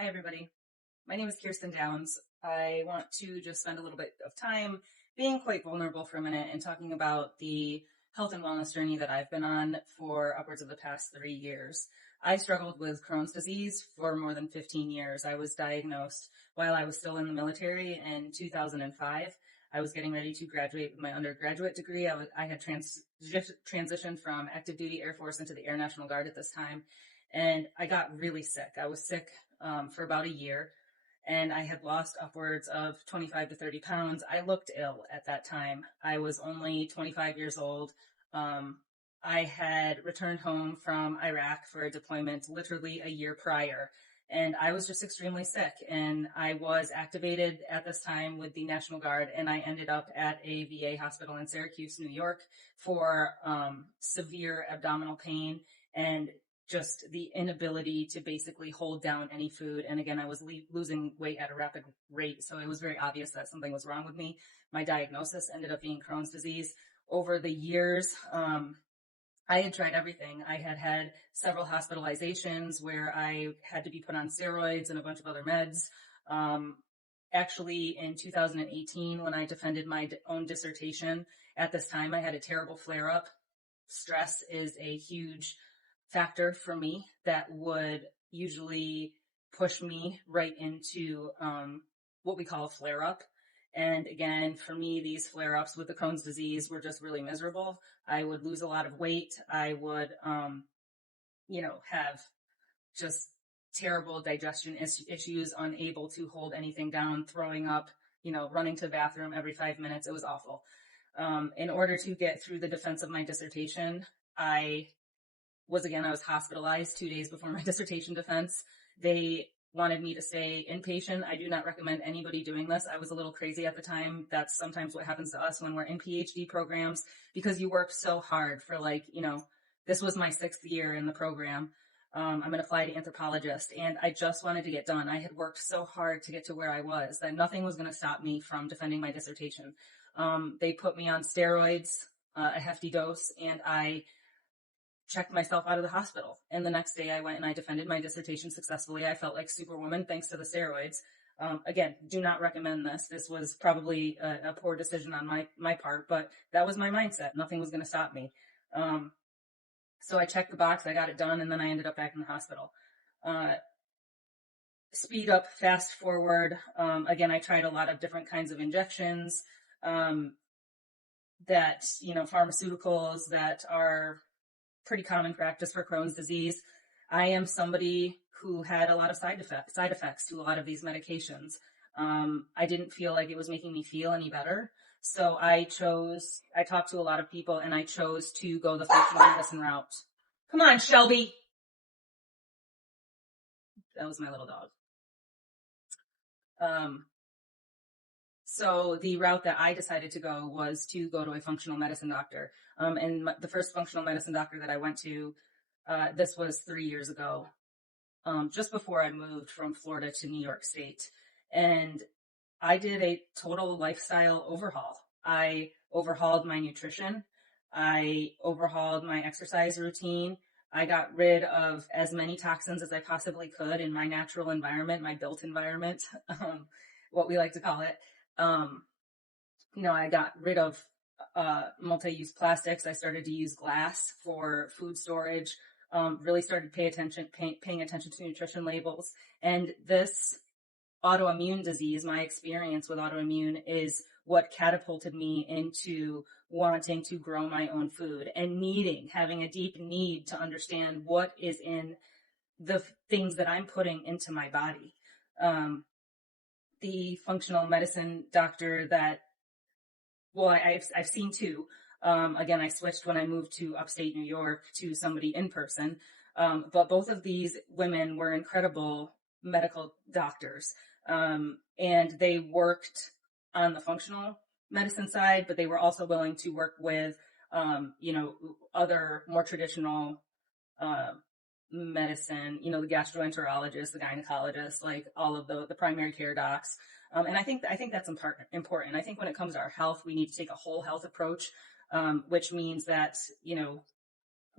Hi, everybody. My name is Kirsten Downs. I want to just spend a little bit of time being quite vulnerable for a minute and talking about the health and wellness journey that I've been on for upwards of the past 3 years. I struggled with Crohn's disease for more than 15 years. I was diagnosed while I was still in the military in 2005. I was getting ready to graduate with my undergraduate degree. I had transitioned from active duty Air Force into the Air National Guard at this time, and I got really sick. I was sick for about a year, and I had lost upwards of 25 to 30 pounds. I looked ill at that time. I was only 25 years old. I had returned home from Iraq for a deployment literally a year prior, and I was just extremely sick. And I was activated at this time with the National Guard, and I ended up at a VA hospital in Syracuse, New York, for severe abdominal pain and just the inability to basically hold down any food. And again, I was losing weight at a rapid rate, so it was very obvious that something was wrong with me. My diagnosis ended up being Crohn's disease. Over the years, I had tried everything. I had had several hospitalizations where I had to be put on steroids and a bunch of other meds. Actually, in 2018, when I defended my own dissertation, at this time, I had a terrible flare-up. Stress is a huge factor for me that would usually push me right into what we call a flare-up. And again, for me, these flare-ups with the Crohn's disease were just really miserable. I would lose a lot of weight. I would, have just terrible digestion issues, unable to hold anything down, throwing up, running to the bathroom every 5 minutes. It was awful. In order to get through the defense of my dissertation, I was hospitalized 2 days before my dissertation defense. They wanted me to stay inpatient. I do not recommend anybody doing this. I was a little crazy at the time. That's sometimes what happens to us when we're in PhD programs, because you work so hard for this was my 6th year in the program. I'm an applied anthropologist, and I just wanted to get done. I had worked so hard to get to where I was that nothing was going to stop me from defending my dissertation. They put me on steroids, a hefty dose, and I checked myself out of the hospital. And the next day I went and I defended my dissertation successfully. I felt like Superwoman thanks to the steroids. Again, do not recommend this. This was probably a poor decision on my part, but that was my mindset. Nothing was going to stop me. So I checked the box, I got it done, and then I ended up back in the hospital. Speed up, fast forward. Again, I tried a lot of different kinds of injections, pharmaceuticals that are pretty common practice for Crohn's disease. I am somebody who had a lot of side effects to a lot of these medications. I didn't feel like it was making me feel any better. So I talked to a lot of people, and I chose to go the functional medicine route. Come on, Shelby. That was my little dog. So the route that I decided to go was to go to a functional medicine doctor. And the first functional medicine doctor that I went to, this was 3 years ago, just before I moved from Florida to New York State. And I did a total lifestyle overhaul. I overhauled my nutrition. I overhauled my exercise routine. I got rid of as many toxins as I possibly could in my natural environment, my built environment, what we like to call it. I got rid of multi-use plastics. I started to use glass for food storage. Really started paying attention to nutrition labels. And this autoimmune disease, my experience with autoimmune, is what catapulted me into wanting to grow my own food and having a deep need to understand what is in the things that I'm putting into my body. The functional medicine doctor I've seen two. Again, I switched when I moved to upstate New York to somebody in person. But both of these women were incredible medical doctors. And they worked on the functional medicine side, but they were also willing to work with, other more traditional, medicine, the gastroenterologist, the gynecologist, like all of the primary care docs. And I think that's important. I think when it comes to our health, we need to take a whole health approach, which means that,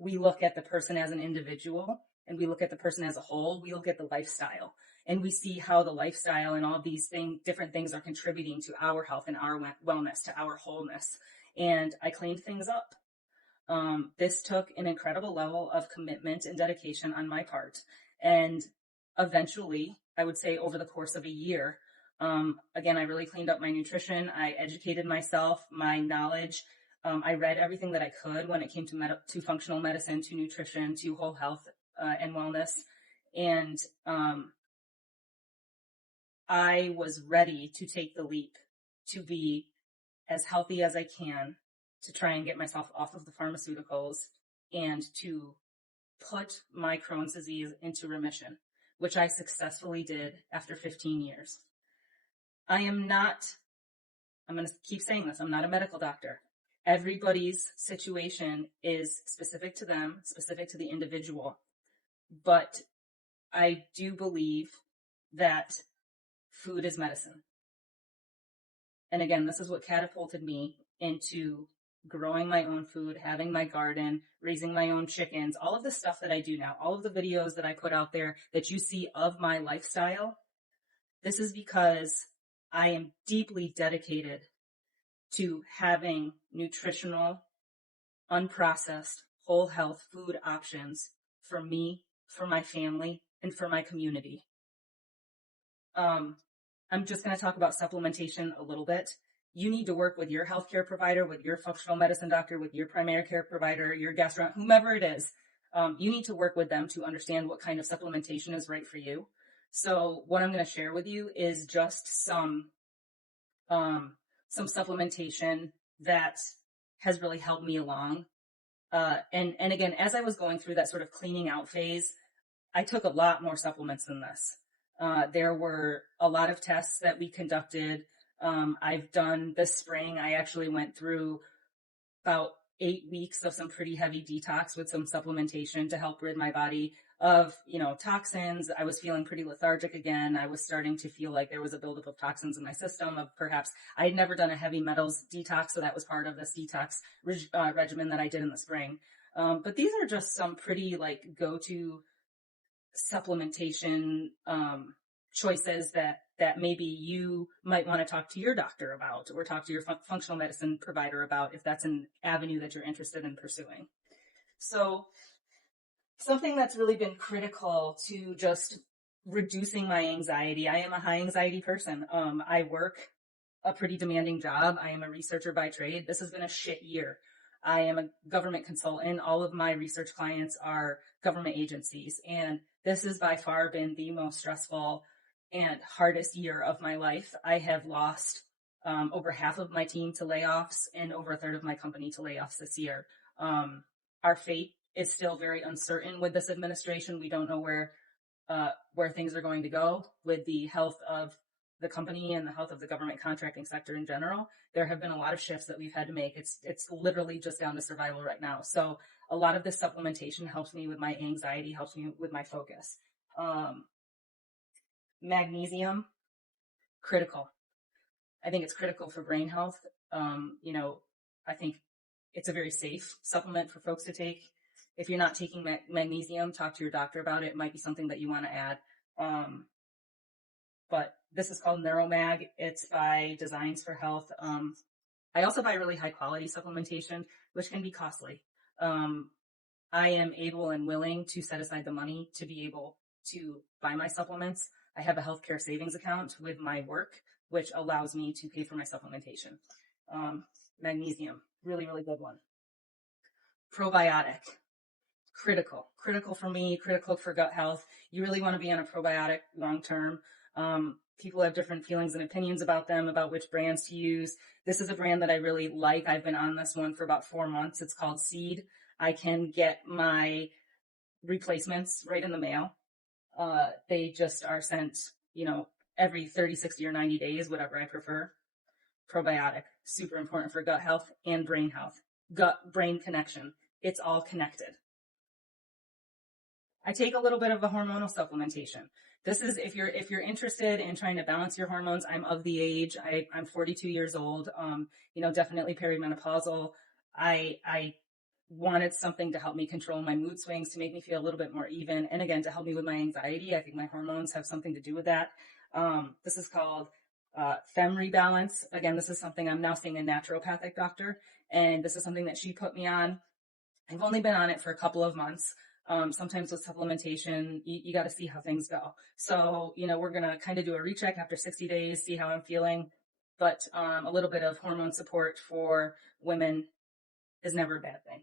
we look at the person as an individual, and we look at the person as a whole. We look at the lifestyle. and we see how the lifestyle and all these different things are contributing to our health and our wellness, to our wholeness. And I cleaned things up. This took an incredible level of commitment and dedication on my part. And eventually, I would say over the course of a year, again, I really cleaned up my nutrition. I educated myself, my knowledge. I read everything that I could when it came to functional medicine, to nutrition, to whole health and wellness. And I was ready to take the leap to be as healthy as I can, to try and get myself off of the pharmaceuticals and to put my Crohn's disease into remission, which I successfully did after 15 years. I'm going to keep saying this, I'm not a medical doctor. Everybody's situation is specific to them, specific to the individual. But I do believe that food is medicine. And again, this is what catapulted me into growing my own food, having my garden, raising my own chickens, all of the stuff that I do now, all of the videos that I put out there that you see of my lifestyle. This is because I am deeply dedicated to having nutritional, unprocessed, whole health food options for me, for my family, and for my community. I'm just going to talk about supplementation a little bit. You need to work with your healthcare provider, with your functional medicine doctor, with your primary care provider, your gastroenterologist, whomever it is. You need to work with them to understand what kind of supplementation is right for you. So what I'm going to share with you is just some supplementation that has really helped me along. And again, as I was going through that sort of cleaning out phase, I took a lot more supplements than this. There were a lot of tests that we conducted. I've done this spring. I actually went through about 8 weeks of some pretty heavy detox with some supplementation to help rid my body of, toxins. I was feeling pretty lethargic again. I was starting to feel like there was a buildup of toxins in my system. I had never done a heavy metals detox, so that was part of this detox regimen that I did in the spring. But these are just some pretty go-to supplementation choices that maybe you might want to talk to your doctor about, or talk to your functional medicine provider about, if that's an avenue that you're interested in pursuing. So something that's really been critical to just reducing my anxiety. I am a high anxiety person. I work a pretty demanding job. I am a researcher by trade. This has been a shit year. I am a government consultant. All of my research clients are government agencies, and this has by far been the most stressful and hardest year of my life. I have lost over half of my team to layoffs and over a third of my company to layoffs this year. Our fate is still very uncertain with this administration. We don't know where things are going to go with the health of the company and the health of the government contracting sector in general. There have been a lot of shifts that we've had to make. It's literally just down to survival right now. So a lot of this supplementation helps me with my anxiety, helps me with my focus. Magnesium, critical. I think it's critical for brain health. I think it's a very safe supplement for folks to take. If you're not taking magnesium, talk to your doctor about it. It might be something that you want to add. But this is called Neuromag. It's by Designs for Health. I also buy really high quality supplementation, which can be costly. I am able and willing to set aside the money to be able to buy my supplements. I have a healthcare savings account with my work, which allows me to pay for my supplementation. Magnesium, really, really good one. Probiotic, critical for me, critical for gut health. You really want to be on a probiotic long term. People have different feelings and opinions about them, about which brands to use. This is a brand that I really like. I've been on this one for about 4 months. It's called Seed. I can get my replacements right in the mail. They just are sent, every 30, 60, or 90 days, whatever I prefer. Probiotic, super important for gut health and brain health. Gut-brain connection. It's all connected. I take a little bit of a hormonal supplementation. This is if you're interested in trying to balance your hormones. I'm of the age. I'm 42 years old. Definitely perimenopausal. I wanted something to help me control my mood swings, to make me feel a little bit more even. And again, to help me with my anxiety. I think my hormones have something to do with that. This is called Fem Rebalance. Again, this is something I'm now seeing a naturopathic doctor, and this is something that she put me on. I've only been on it for a couple of months. Sometimes with supplementation, you got to see how things go. So, we're going to kind of do a recheck after 60 days, see how I'm feeling. But a little bit of hormone support for women is never a bad thing.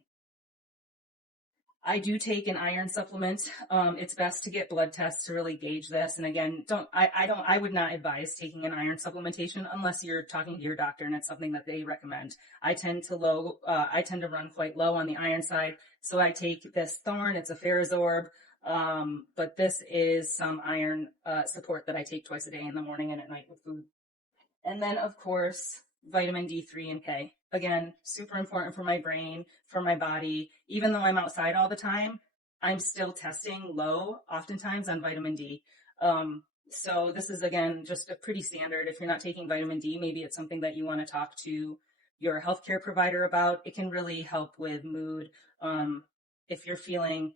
I do take an iron supplement. It's best to get blood tests to really gauge this. And again, I would not advise taking an iron supplementation unless you're talking to your doctor and it's something that they recommend. I tend to run quite low on the iron side. So I take this Thorn. It's a Ferrozorb. But this is some iron, support that I take twice a day in the morning and at night with food. And then of course, vitamin D3 and K. Again, super important for my brain, for my body. Even though I'm outside all the time, I'm still testing low oftentimes on vitamin D. So this is, again, just a pretty standard. If you're not taking vitamin D, maybe it's something that you want to talk to your healthcare provider about. It can really help with mood. If you're feeling,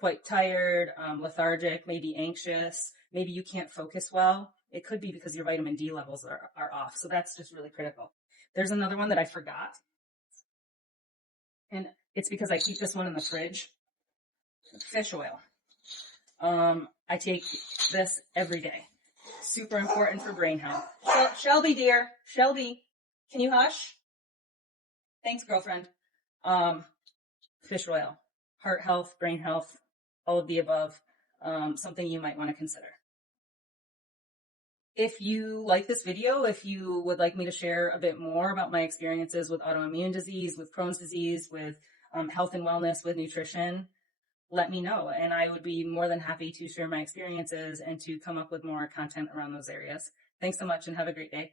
quite tired, lethargic, maybe anxious, maybe you can't focus well, it could be because your vitamin D levels are off. So that's just really critical. There's another one that I forgot. And it's because I keep this one in the fridge. Fish oil. I take this every day. Super important for brain health. Shelby, dear. Shelby, can you hush? Thanks, girlfriend. Fish oil. Heart health, brain health, all of the above. Something you might want to consider. If you like this video, if you would like me to share a bit more about my experiences with autoimmune disease, with Crohn's disease, with health and wellness, with nutrition, let me know. And I would be more than happy to share my experiences and to come up with more content around those areas. Thanks so much and have a great day.